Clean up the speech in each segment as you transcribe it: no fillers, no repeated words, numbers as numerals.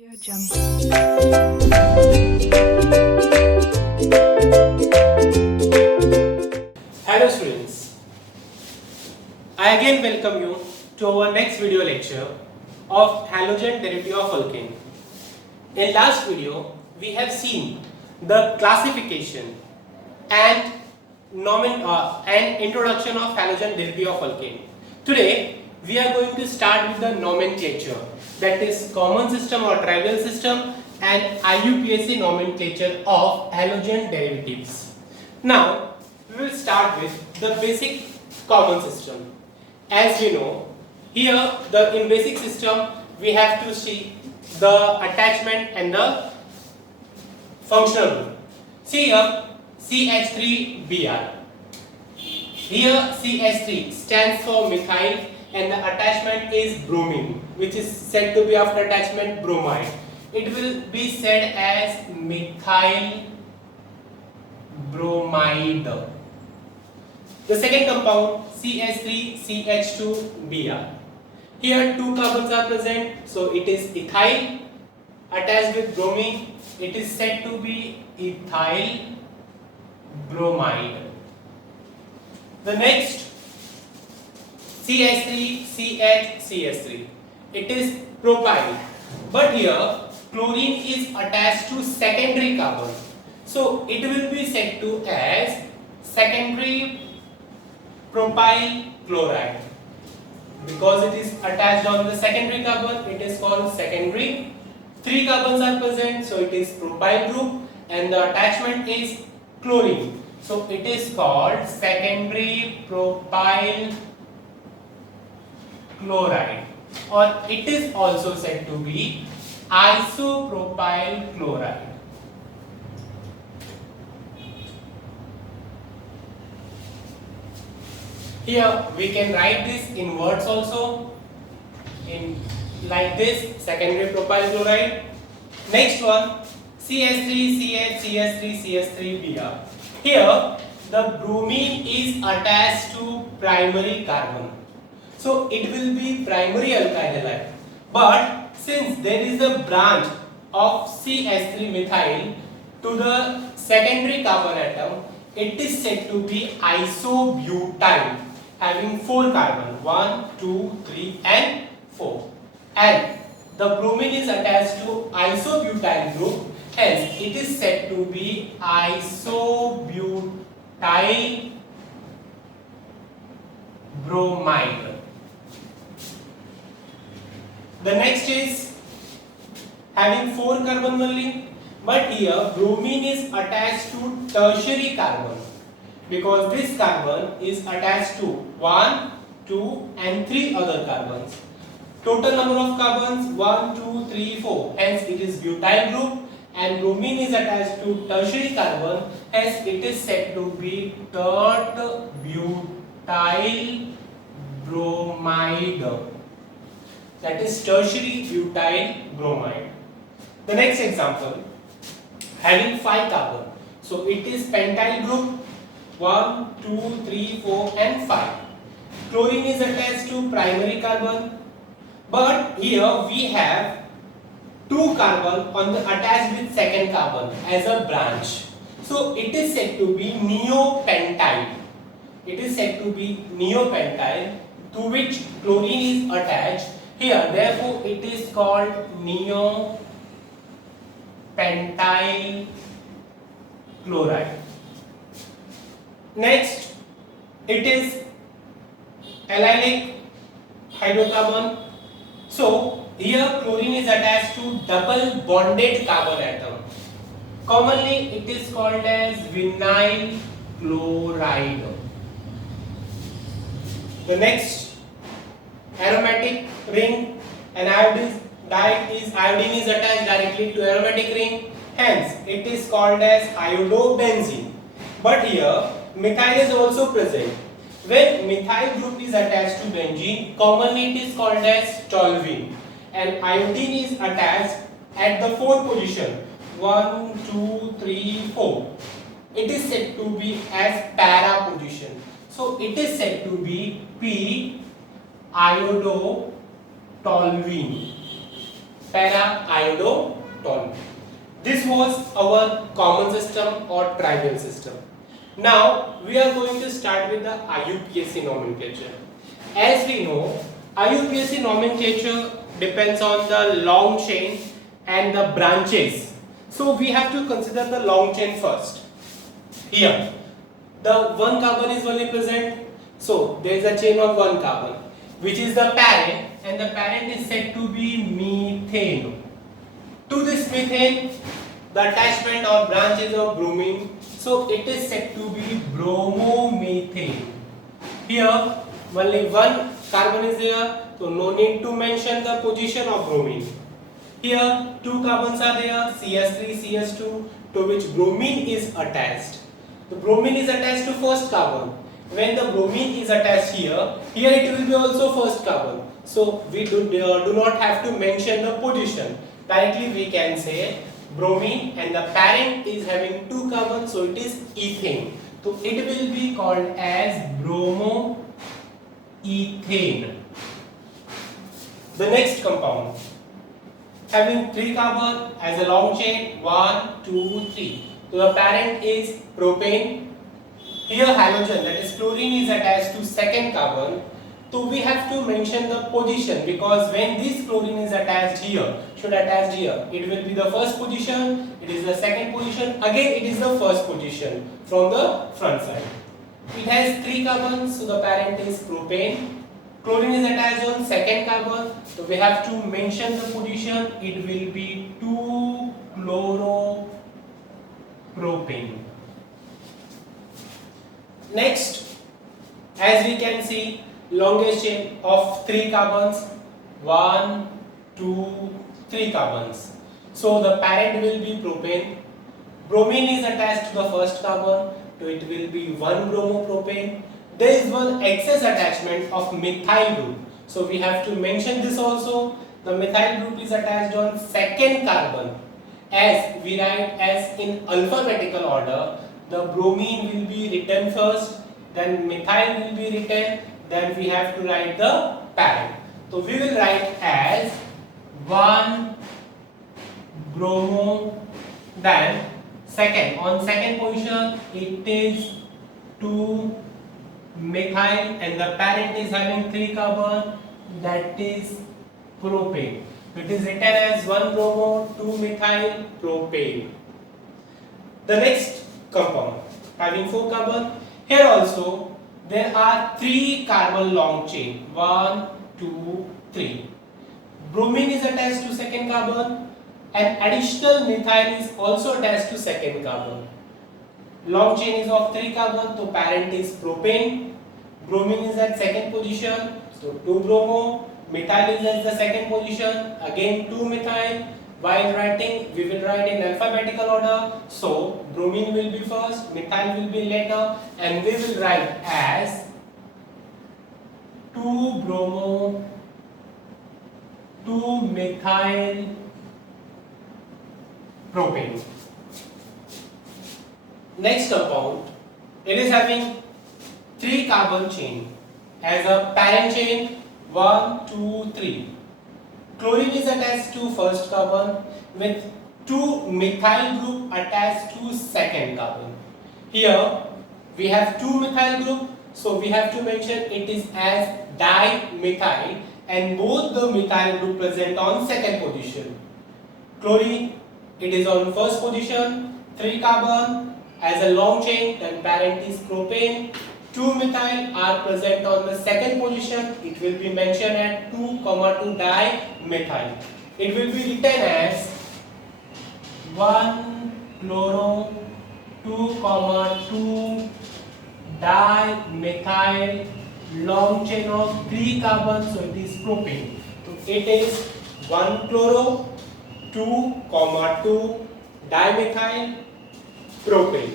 Audio Jungle. Hello students, I again welcome you to our next video lecture of halogen derivative of alkane. In last video, we have seen the classification and and introduction of halogen derivative of alkane. Today, we are going to start with the nomenclature, that is common system or trivial system, and IUPAC nomenclature of halogen derivatives. Now, we will start with the basic common system. As you know, here in basic system we have to see the attachment and the functional group. See here CH3Br. Here CH3 stands for methyl and the attachment is bromine, which is said to be after attachment bromide. It will be said as methyl bromide. The second compound CH3CH2Br. Here two carbons are present, so it is ethyl attached with bromine. It is said to be ethyl bromide. The next CH3CHCH3. It is propyl, but here chlorine is attached to secondary carbon, so it will be said to as secondary propyl chloride. Because it is attached on the secondary carbon, it is called secondary. Three carbons are present, so it is propyl group and the attachment is chlorine. So it is called secondary propyl chloride, or it is also said to be isopropyl chloride. Here we can write this in words also, in like this, secondary propyl chloride. Next one CH3CH3CH3Br. Here the bromine is attached to primary carbon, so it will be primary alkyl halide. But since there is a branch of CH3 methyl to the secondary carbon atom, it is said to be isobutyl, having 4 carbon, 1, 2, 3 and 4. And the bromine is attached to isobutyl group, hence it is said to be isobutyl bromide. The next is having 4 carbon only, but here bromine is attached to tertiary carbon, because this carbon is attached to 1, 2 and 3 other carbons. Total number of carbons 1, 2, 3, 4. Hence it is butyl group, and bromine is attached to tertiary carbon, hence it is said to be tert butyl bromide. That is tertiary butyl bromide. The next example, having 5 carbon. So it is pentyl group, 1, 2, 3, 4 and 5. Chlorine is attached to primary carbon, but here we have 2 carbon on the attached with second carbon as a branch. So it is said to be neopentyl. It is said to be neopentyl, to which chlorine is attached. Here therefore it is called neopentyl chloride. Next, it is allylic hydrocarbon. So here chlorine is attached to double bonded carbon atom. Commonly it is called as vinyl chloride. The next, aromatic ring, and iodine is attached directly to aromatic ring, hence it is called as iodobenzene. But here methyl is also present. When methyl group is attached to benzene, commonly it is called as toluene, and iodine is attached at the 4th position, 1, 2, 3, 4. It is said to be as para position. So it is said to be p iodotoluene. para-iodotoluene. This was our common system or trivial system. Now we are going to start with the IUPAC nomenclature. As we know, IUPAC nomenclature depends on the long chain and the branches. So we have to consider the long chain first. Here, the one carbon is only present. So there is a chain of one carbon, which is the parent, and the parent is said to be methane. To this methane, the attachment or branch is of bromine, so it is said to be bromomethane. Here, only one carbon is there, so no need to mention the position of bromine. Here, two carbons are there, CS3, CS2, to which bromine is attached. The bromine is attached to first carbon. When the bromine is attached here, it will be also first carbon. So we do not have to mention the position. Directly we can say bromine and the parent is having two carbons, so it is ethane. So it will be called as bromoethane. The next compound having three carbon as a long chain, 1, 2, 3. So the parent is propane. Here halogen, that is chlorine, is attached to second carbon. So we have to mention the position, because when this chlorine is attached here, it will be the first position, it is the second position, again it is the first position from the front side. It has three carbons, so the parent is propane. Chlorine is attached on second carbon, so we have to mention the position, it will be 2-chloropropane. Next, as we can see, longest chain of 3 carbons, 1, 2, 3 carbons. So the parent will be propane. Bromine is attached to the first carbon, so it will be 1 bromopropane. There is one excess attachment of methyl group, so we have to mention this also. The methyl group is attached on second carbon. As we write as in alphabetical order, the bromine will be written first, then methyl will be written, then we have to write the parent. So we will write as 1 bromo, then second, on second position it is 2 methyl, and the parent is having 3 carbon, that is propane. It is written as 1 bromo, 2 methyl, propane. The next compound having 4 carbon, here also there are 3 carbon long chain, 1, 2, 3. Bromine is attached to second carbon, and additional methyl is also attached to second carbon. Long chain is of 3 carbon, so parent is propane. Bromine is at second position, so 2 bromo. Methyl is at the second position, again 2 methyl. While writing, we will write in alphabetical order. So bromine will be first, methyl will be later, and we will write as 2 bromo, 2 methyl propane. Next compound, it is having 3 carbon chain as a parent chain, 1, 2, 3. Chlorine is attached to first carbon with 2 methyl group attached to second carbon. Here we have 2 methyl group, so we have to mention it is as dimethyl, and both the methyl group present on second position. Chlorine, it is on first position, 3 carbon as a long chain, then parent is propane. 2 methyl are present on the second position, it will be mentioned at 2, 2 dimethyl. It will be written as 1 chloro, 2, 2 dimethyl, long chain of 3 carbons, so it is propane. So it is 1 chloro, 2, 2 dimethyl propane.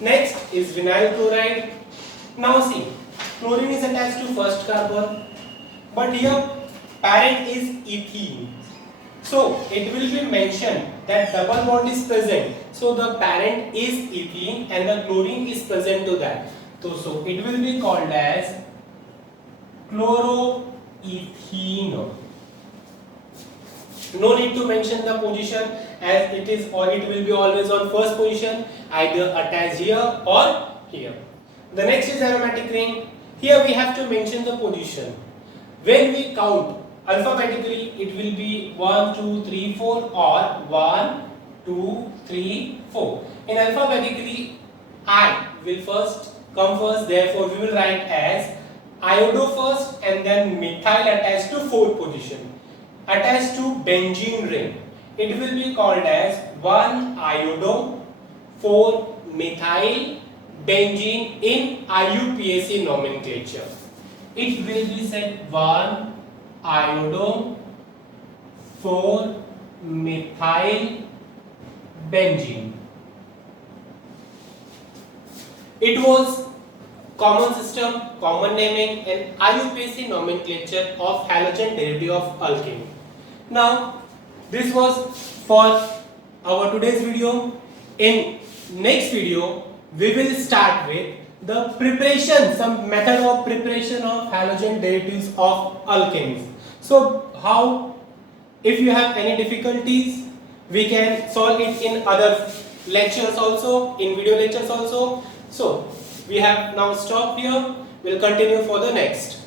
Next is vinyl chloride. Now see, chlorine is attached to first carbon, but here parent is ethene. So it will be mentioned that double bond is present. So the parent is ethene and the chlorine is present to that. So it will be called as chloroethene. No need to mention the position, as it is or it will be always on first position, either attached here or here. The next is aromatic ring. Here we have to mention the position. When we count alphabetically, it will be 1, 2, 3, 4 or 1, 2, 3, 4. In alphabetically, I will come first, therefore we will write as iodo first and then methyl attached to fourth position. Attached to benzene ring, it will be called as 1 iodo 4 methyl benzene in IUPAC nomenclature. It will be said 1 iodo 4 methyl benzene. It was common system, common naming and IUPAC nomenclature of halogen derivative of alkane. Now this was for our today's video. In next video we will start with the preparation, some method of preparation of halogen derivatives of alkanes. So how, if you have any difficulties, we can solve it in other lectures also, in video lectures also. So we have now stopped here, we'll continue for the next.